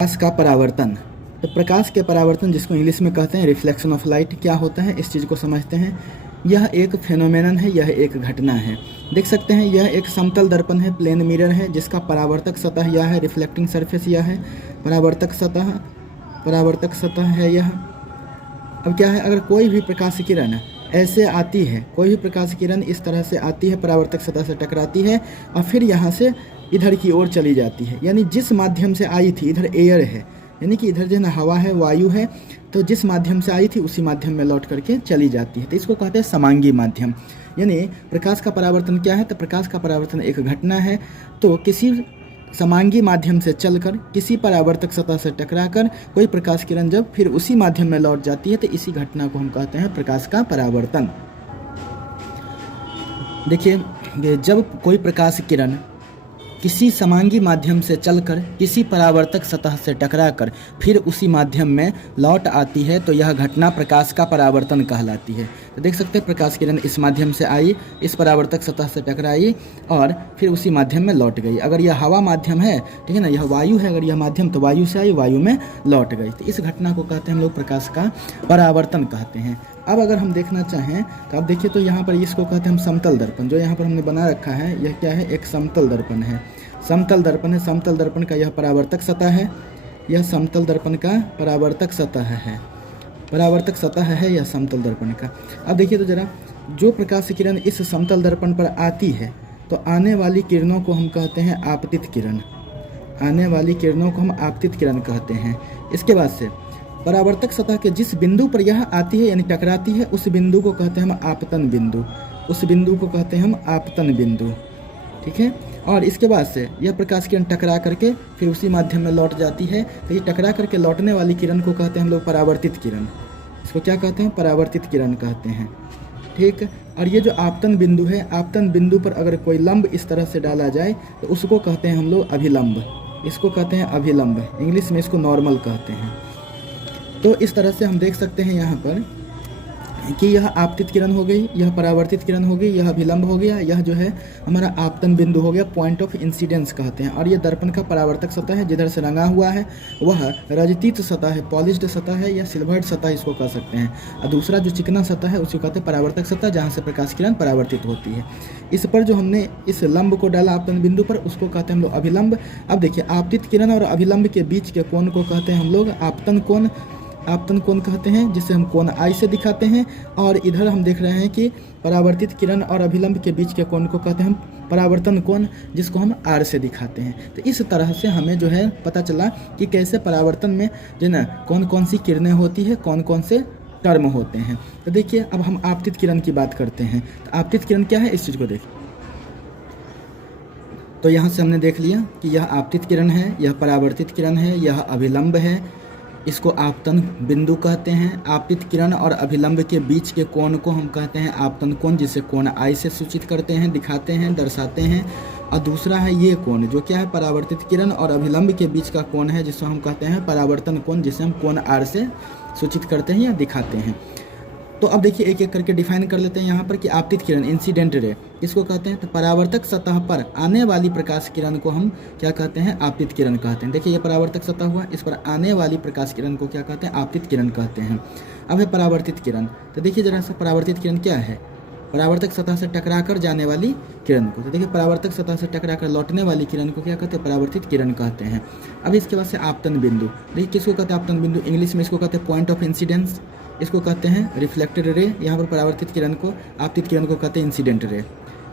प्रकाश का परावर्तन। तो प्रकाश के परावर्तन, जिसको इंग्लिश में कहते हैं रिफ्लेक्शन ऑफ लाइट, क्या होता है इस चीज़ को समझते हैं। यह एक फेनोमेनन है, यह एक घटना है। देख सकते हैं यह एक समतल दर्पण है, प्लेन मिरर है, जिसका परावर्तक सतह यह है, रिफ्लेक्टिंग सरफेस यह है, परावर्तक सतह है यह। अब क्या है, अगर कोई भी प्रकाश किरण ऐसे आती है, कोई भी प्रकाश किरण इस तरह से आती है, परावर्तक सतह से टकराती है और फिर यहाँ से इधर की ओर चली जाती है, यानी जिस माध्यम से आई थी, इधर एयर है, यानी कि इधर जो है ना हवा है, वायु है, तो जिस माध्यम से आई थी उसी माध्यम में लौट करके चली जाती है, तो इसको कहते हैं समांगी माध्यम। यानी प्रकाश का परावर्तन क्या है, तो प्रकाश का परावर्तन एक घटना है। तो किसी समांगी माध्यम से चलकर किसी परावर्तक सतह से टकराकर कोई प्रकाश किरण जब फिर उसी माध्यम में लौट जाती है, तो इसी घटना को हम कहते हैं प्रकाश का परावर्तन। देखिए, जब कोई प्रकाश किरण किसी समांगी माध्यम से चलकर किसी परावर्तक सतह से टकराकर फिर उसी माध्यम में लौट आती है, तो यह घटना प्रकाश का परावर्तन कहलाती है। तो देख सकते हैं प्रकाश किरण इस माध्यम से आई, इस परावर्तक सतह से टकराई और फिर उसी माध्यम में लौट गई। अगर यह हवा माध्यम है, ठीक है ना, यह वायु है, अगर यह माध्यम, तो वायु से आई, वायु में लौट गई। तो इस घटना को कहते हैं हम लोग प्रकाश का परावर्तन कहते हैं। अब अगर हम देखना चाहें तो आप देखिए, तो यहाँ पर इसको कहते हैं हम समतल दर्पण। जो यहाँ पर हमने बना रखा है, यह क्या है, एक समतल दर्पण है। समतल दर्पण है, समतल दर्पण का यह परावर्तक सतह है, यह समतल दर्पण का परावर्तक सतह है, परावर्तक सतह है यह समतल दर्पण का। अब देखिए तो जरा, जो प्रकाश किरण इस समतल दर्पण पर आती है, तो आने वाली किरणों को हम कहते हैं आपतित किरण, आने वाली किरणों को हम आपतित किरण कहते हैं। इसके बाद से परावर्तक सतह के जिस बिंदु पर यह आती है यानी टकराती है, उस बिंदु को कहते हैं हम आपतन बिंदु, उस बिंदु को कहते हैं हम आपतन बिंदु, ठीक है। और इसके बाद से यह प्रकाश किरण टकरा करके फिर उसी माध्यम में लौट जाती है, तो ये टकरा करके लौटने वाली किरण को कहते हैं हम लोग परावर्तित किरण। इसको क्या कहते हैं, परावर्तित किरण कहते हैं, ठीक। और ये जो आपतन बिंदु है, आपतन बिंदु पर अगर कोई लंब इस तरह से डाला जाए तो उसको कहते हैं हम लोग अभिलंब, इसको कहते हैं अभिलंब, इंग्लिश में इसको नॉर्मल कहते हैं। तो इस तरह से हम देख सकते हैं यहाँ पर कि यह आपतित किरण हो गई, यह परावर्तित किरण हो गई, यह अभिलंब हो गया, यह जो है हमारा आपतन बिंदु हो गया, पॉइंट ऑफ इंसिडेंस कहते हैं। और यह दर्पण का परावर्तक सतह है, जिधर से रंगा हुआ है वह रजतीत सतह है, पॉलिश्ड सतह है या सिल्वर्ड सतह इसको कह सकते हैं। और दूसरा जो चिकना सतह है उसको कहते हैं परावर्तक सतह, जहाँ से प्रकाश किरण परावर्तित होती है। इस पर जो हमने इस लंब को डाला आपतन बिंदु पर, उसको कहते हैं हम लोग अभिलंब। अब देखिए, आपतित किरण और अभिलंब के बीच के कोण को कहते हैं हम लोग आपतन कोण, आपतन कोण कहते हैं, जिसे हम कोण आई से दिखाते हैं। और इधर हम देख रहे हैं कि परावर्तित किरण और अभिलंब के बीच के कोण को कहते हैं हम परावर्तन कोण, जिसको हम आर से दिखाते हैं। तो इस तरह से हमें जो है पता चला कि कैसे परावर्तन में जो ना कौन कौन सी किरणें होती है, कौन कौन से टर्म होते हैं। तो देखिए, अब हम आपतित किरण की बात करते हैं। तो आपतित किरण क्या है, इस चीज़ को देखिए। तो यहाँ से हमने देख लिया कि यह आपतित किरण है, यह परावर्तित किरण है, यह अभिलंब है, इसको आपतन बिंदु कहते हैं। आपतित किरण और अभिलंब के बीच के कोण को हम कहते हैं आपतन कोण, जिसे कोण आई से सूचित करते हैं, दिखाते हैं, दर्शाते हैं। और दूसरा है ये कोण, जो क्या है, परावर्तित किरण और अभिलंब के बीच का कोण है, जिसको हम कहते हैं परावर्तन कोण, जिसे हम कोण आर से सूचित करते हैं या दिखाते हैं। तो अब देखिए, एक एक करके डिफाइन कर लेते हैं यहाँ पर कि आपतित किरण, इंसिडेंट रे, किसको कहते हैं, तो परावर्तक सतह पर आने वाली प्रकाश किरण को हम क्या कहते हैं, आपतित किरण कहते हैं। देखिए, ये परावर्तक सतह हुआ, इस पर आने वाली प्रकाश किरण को क्या कहते हैं, आपतित किरण कहते हैं। अब है परावर्तित किरण। तो देखिए जरा सा, परावर्तित किरण क्या है, परावर्तक सतह से टकराकर जाने वाली किरण को। तो देखिए, परावर्तक सतह से टकराकर लौटने वाली किरण को क्या कहते हैं, परावर्तित किरण कहते हैं। अब इसके बाद से आपतन बिंदु। देखिए, किसको कहते हैं आपतन बिंदु, इंग्लिश में इसको कहते हैं पॉइंट ऑफ इंसिडेंस, इसको कहते हैं रिफ्लेक्टेड रे। यहाँ पर परावर्तित किरण को, आपतित किरण को कहते हैं इंसिडेंट रे।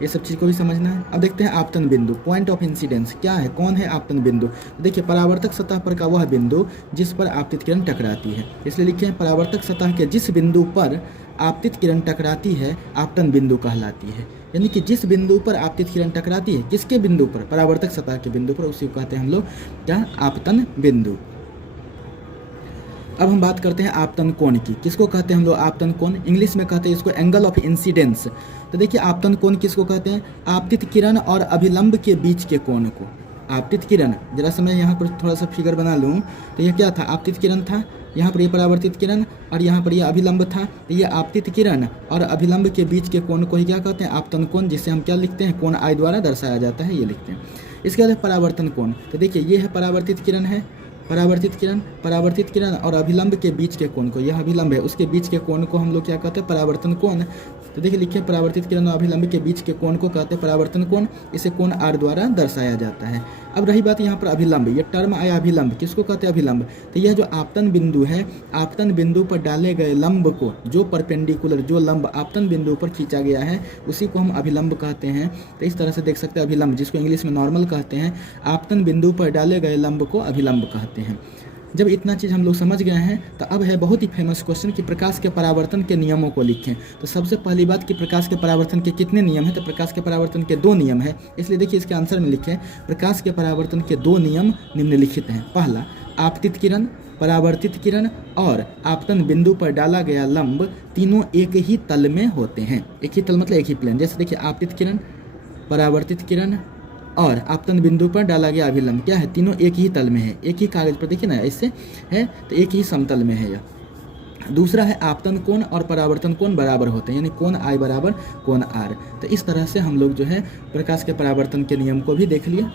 ये सब चीज़ को भी समझना है। अब देखते हैं आपतन बिंदु, पॉइंट ऑफ इंसिडेंस क्या है, कौन है आपतन बिंदु। देखिए, परावर्तक सतह पर का वह बिंदु जिस पर आपतित किरण टकराती है, इसलिए लिखे हैं परावर्तक सतह के जिस बिंदु पर आपतित किरण टकराती है आपतन बिंदु कहलाती है। यानी कि जिस बिंदु पर आपतित किरण टकराती है, किसके बिंदु पर, परावर्तक सतह के बिंदु पर, उसी को कहते हैं हम लोग क्या, आपतन बिंदु। अब हम बात करते हैं आपतन कोण की। किसको कहते हैं हम लोग आपतन कोण, इंग्लिश में कहते हैं इसको एंगल ऑफ इंसिडेंस। तो देखिए, आपतन कोण किसको कहते हैं, आपतित किरण और अभिलंब के बीच के कोण को। आपतित किरण, जरा से मैं यहाँ पर थोड़ा सा फिगर बना लूँ, तो ये क्या था, आपतित किरण था, यहाँ पर ये परावर्तित किरण और यहाँ पर ये अभिलंब था। तो ये आपतित किरण और अभिलंब के बीच के कोण को ही क्या कहते हैं, आपतन कोण, जिसे हम क्या लिखते हैं, कोण आई द्वारा दर्शाया जाता है, ये लिखते हैं। इसके बाद परावर्तन कोण। तो देखिए, ये है परावर्तित किरण है, परावर्तित किरण और अभिलंब के बीच के कोण को, यह अभिलंब है, उसके बीच के कोण को हम लोग क्या कहते हैं? परावर्तन कोण। तो देखिए लिखिए, परावर्तित किरण और अभिलंब के बीच के कोण को कहते हैं परावर्तन कोण। इसे कोण r द्वारा दर्शाया जाता है। अब रही बात यहाँ पर अभिलंब, ये टर्म आया अभिलंब, किसको कहते हैं? अभिलंब। तो यह जो आपतन बिंदु है, आपतन बिंदु पर डाले गए लंब को, जो परपेंडिकुलर, जो लंब आपतन बिंदु पर खींचा गया है, उसी को हम अभिलंब कहते हैं। तो इस तरह से देख सकते हैं अभिलंब, जिसको इंग्लिश में नॉर्मल कहते हैं, आपतन बिंदु पर डाले गए लंब को अभिलंब कहते हैं। जब इतना चीज़ हम लोग समझ गए हैं तो अब है बहुत ही फेमस क्वेश्चन कि प्रकाश के परावर्तन के नियमों को लिखें। तो सबसे पहली बात कि प्रकाश के परावर्तन के कितने नियम हैं? तो प्रकाश के परावर्तन के 2 नियम हैं। इसलिए देखिए इसके आंसर में लिखें, प्रकाश के परावर्तन के 2 नियम निम्नलिखित हैं। पहला, आपतित किरण, परावर्तित किरण और आपतन बिंदु पर डाला गया लंब तीनों एक ही तल में होते हैं। एक ही तल मतलब एक ही प्लेन। जैसे देखिए आपतित किरण, परावर्तित किरण और आपतन बिंदु पर डाला गया अभिलंब क्या है? तीनों एक ही तल में है, एक ही कागज पर, देखिए ना इससे है तो एक ही समतल में है यह। दूसरा है आपतन कोण और परावर्तन कोण बराबर होते हैं, यानी कोण I बराबर कोण R। तो इस तरह से हम लोग जो है प्रकाश के परावर्तन के नियम को भी देख लिए।